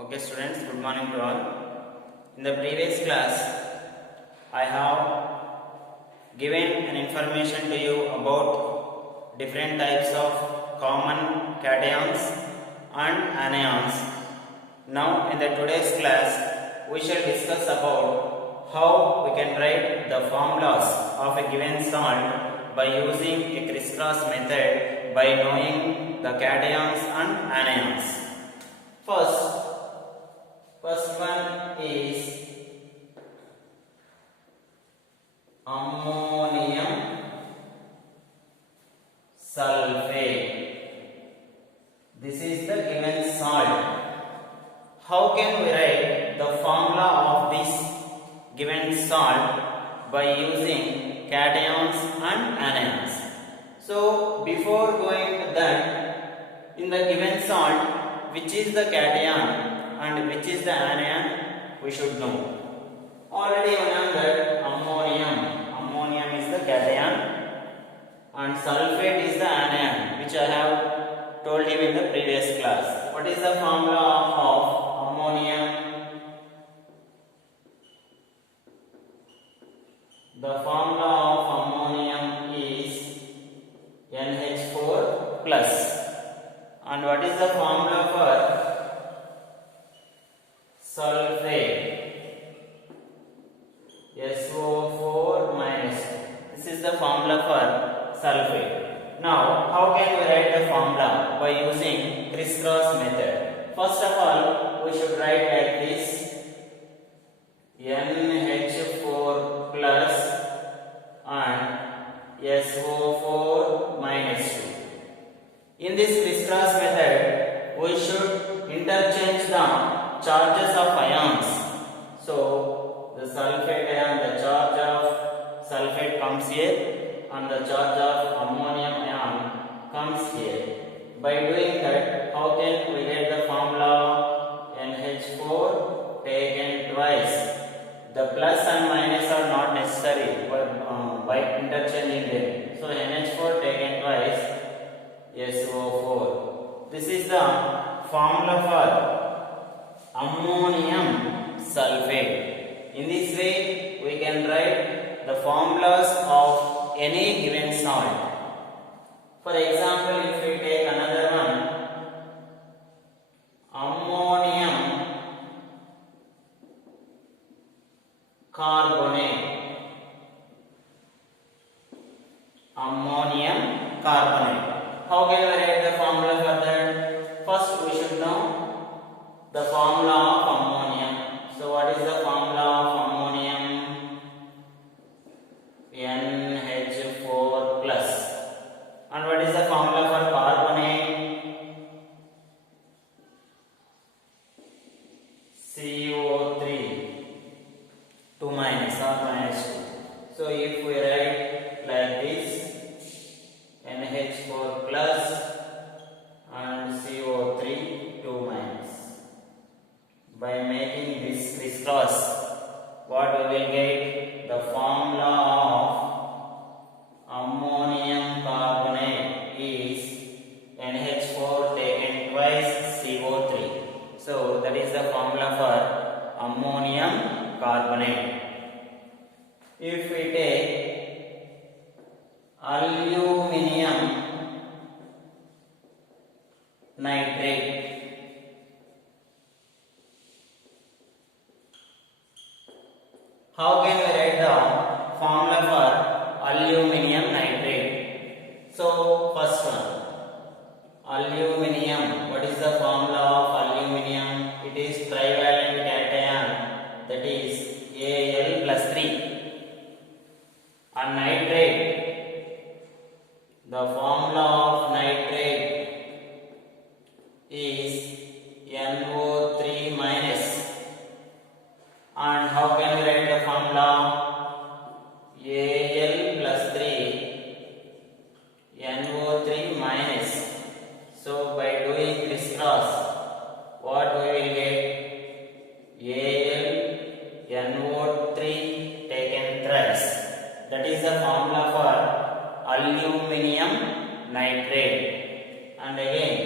Okay students, good morning to all. In the previous class, I have given an information to you about different types of common cations and anions. Now in the today's class, we shall discuss about how we can write the formulas of a given salt by using a crisscross method by knowing the cations and anions. First one is ammonium sulfate. This is the given salt. How can we write the formula of this given salt by using cations and anions? So before going to that, in the given salt, which is the cation and which is the anion, we should know. Already we know that ammonium is the cation and sulfate is the anion, which I have told you in the previous class. What is the formula of ammonium? The formula of ammonium is NH4 plus. And what is the formula for sulfate? SO4 minus. This is the formula for sulfate. Now, how can we write the formula? By using crisscross method. First of all, we should write like this: NH4 plus and SO4 minus 2. In this crisscross method, we should interchange the charges of ions. So, the sulfate ion, the charge of sulfate comes here and the charge of ammonium ion comes here. By doing that, how can we get the formula? NH4 taken twice. The plus and minus are not necessary by interchanging them. So, NH4 taken twice, SO4. This is the formula for ammonium sulfate. In this way, we can write the formulas of any given salt. For example, if we take another one, ammonium carbonate. Ammonium carbonate. How can we write the formula for that? First, we should know the formula of ammonium. So, what is the formula of ammonium? NH4 plus. And what is the formula for carbonate? CO3, 2 minus or minus 2. So, if we write like this, NH4 plus and CO3, 2 minus. By making this crisscross, what we will get? The formula of ammonium carbonate is NH4 taken twice CO3. So that is the formula for ammonium carbonate. If we take aluminium nitrate, how can we write the formula for aluminium nitrate? So, first one, aluminium. What is the formula of aluminium? It is trivalent cation, that is Al plus 3. And nitrate, the formula of nitrate is NO3 minus. And how can we write the formula? Al plus 3 NO3 minus. So by doing crisscross, what we will get? Al NO3 taken thrice. That is the formula for aluminium nitrate. And again,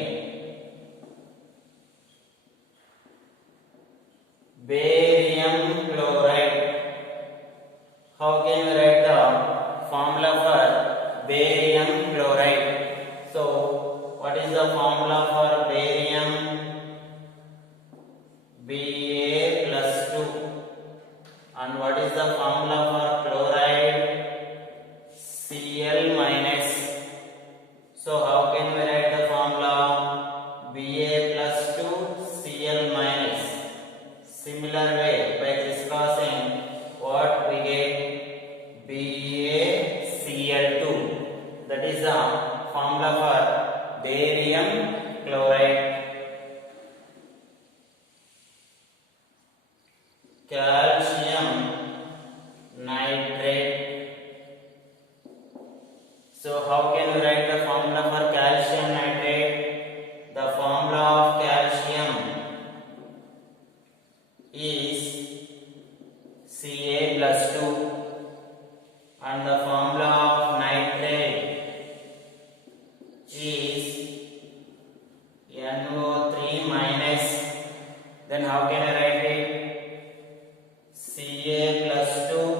Ba plus 2 Cl minus. Similar way, by crisscrossing, what we get? BaCl2. That is the formula for barium chloride. Calcium nitrate. So how can we write the formula for calcium nitrate? The formula of calcium is Ca plus 2 and the formula of nitrate is NO3 minus. Then how can I write it? Ca plus 2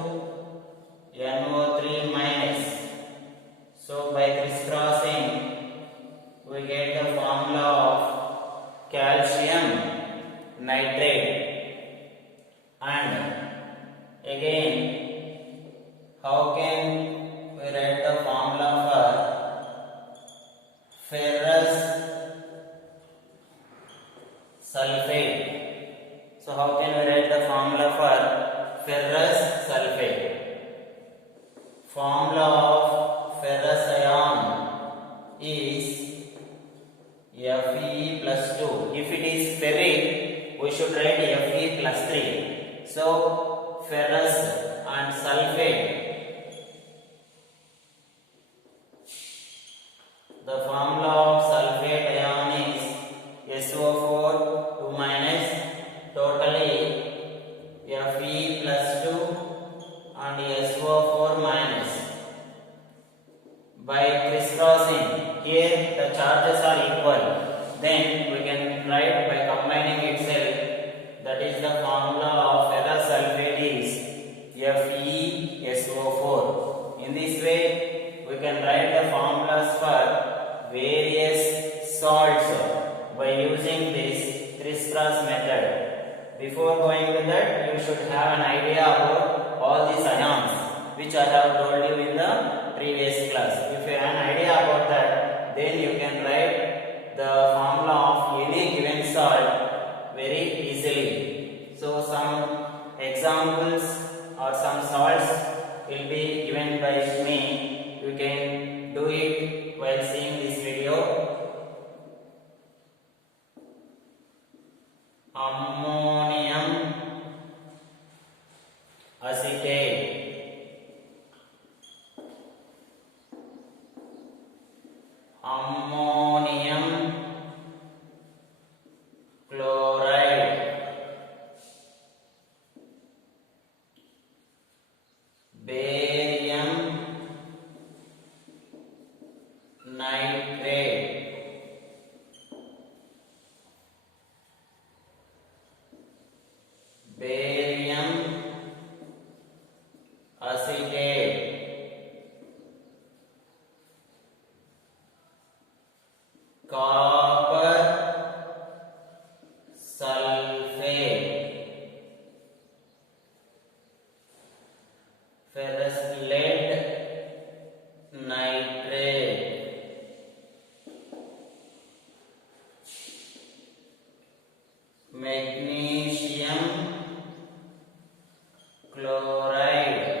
NO3 minus. So by crisscrossing we get the formula of calcium nitrate. And again, how can we write the formula for ferrous sulfate? So how can we write the formula for ferrous sulfate? Formula of ferrous ion is Fe plus 2. If it is ferric, we should write Fe plus 3. So ferrous and sulfate, the formula of sulfate ion is SO4 2 minus, totally Fe plus 2 and SO4 minus. By crisscrossing, here the charges are equal, then we can write by combining itself. That is the formula of ferrous sulfate is FeSO4. In this way, we can write the formulas for various salts by using this crisscross method. Before going to that, you should have an idea about all these ions, which I have told you in the previous class. If you have an idea about that, then you can write the formula of any given salt very easily. So some examples or some salts will be given by me. You can do it while seeing this video. Ammonium acetate, ammonium chloride, barium nitrate, barium acetate, copper sulfate, ferrous lead nitrate, magnesium chloride,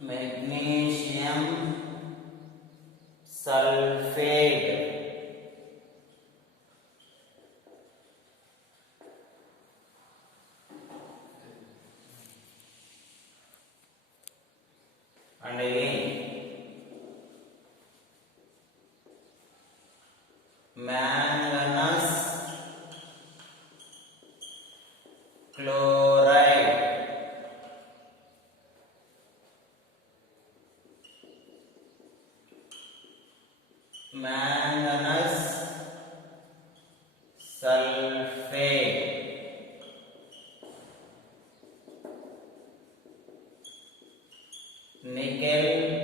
magnesium sulfate, and again manganese chloride, manganese sulfate, nickel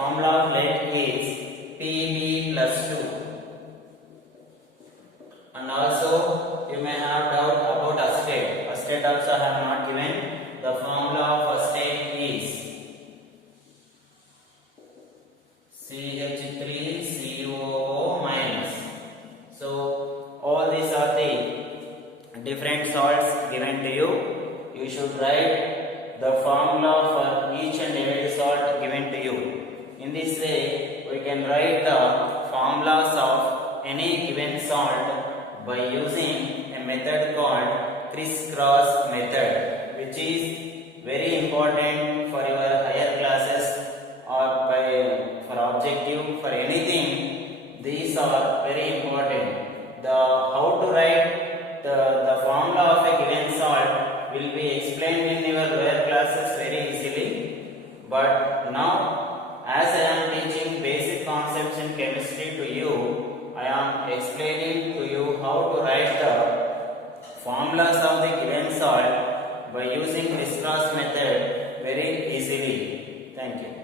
formula of lead is Pb plus 2. And also you may have doubt about acetate. Acetate also I have not given. The formula of acetate is CH3COO minus. So all these are the different salts given to you. You should write the formula for each and every salt given to you. In this way, we can write the formulas of any given salt by using a method called crisscross method, which is very important for your higher classes or for objective, for anything. These are very important. The how to write the formula of a given salt will be explained in your lower classes very easily. But now, as I am teaching basic concepts in chemistry to you, I am explaining to you how to write the formulas of the given salt by using crisscross method very easily. Thank you.